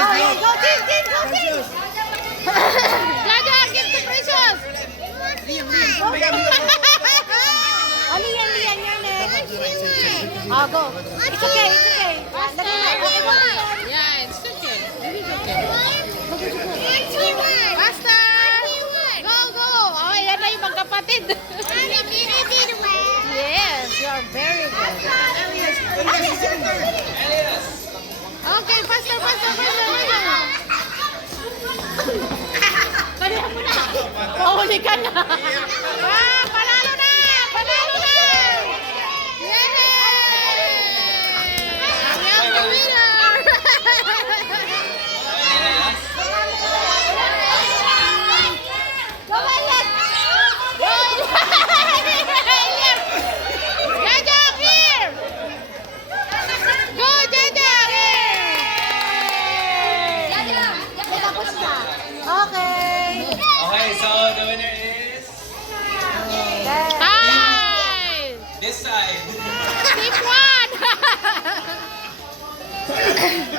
yeah, go, Jin, Jin, go, Jin. Jaja, give to Precious. Ano yan, Lian, yan eh. Oh, go. It's okay, it's okay. Yeah, it's okay. This is okay. Faster. Go, go. Oh, yan na yung magkapatid. Yes, you are very good. Okay, faster, faster, faster, faster. Kaya mo na. Mahuli ka na. Ah, panalo na! Panalo na! Yay! I am the winner! Go, Elliot! Go! Jaja, here! Go, Jaja! Tapos na. Okay. Okay, so the winner is Hi! this side. Team 1!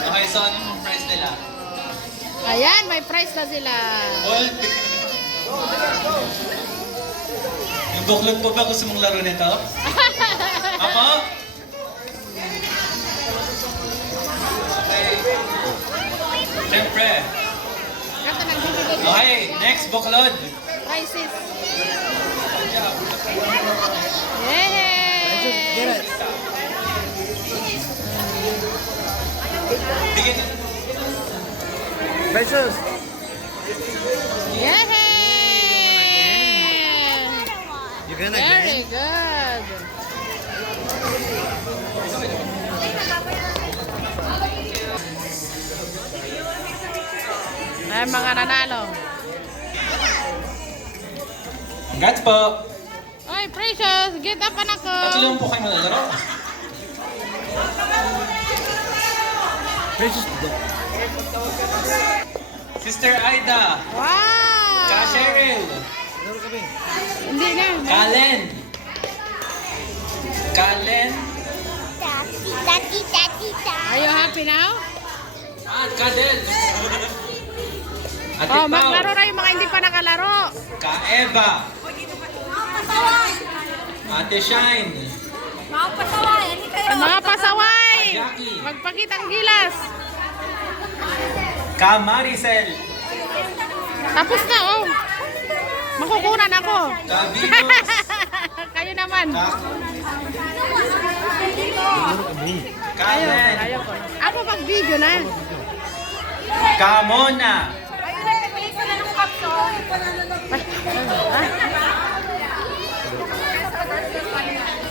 Okay, so anong prize nila? Ayan, may prize na sila. Gold. Yung buklod po ba gusto mong laro nito? Ako? Okay. Siyempre. Kata ng bibigay ko. Okay, next buklod. Prizes. Good job. Yay! Bigyan niyo. Precious. Yay! You gonna Very good. Ay, mga nanalo. Congrats po. Oy, Precious, get up anak ko. Tatlo po kayo malalaro. Precious. Sister Aida. Wow! Ka Cheryl. Laro kami. Hindi na. Kalen. Kalen. Are you happy now? Kadel. Ate Oh, Pao. maglaro na yung mga hindi pa nakalaro. Ka Eva. Ate Shine. Mga pasaway! Jackie. Magpakitang gilas. Ka Maricel. Tapos na, oh. Makukunan ako. Ka Venus. Kayo naman. Ka Laro kami. Ayaw, Kalen. ayaw ko. Ako mag-video na. Ka Mona.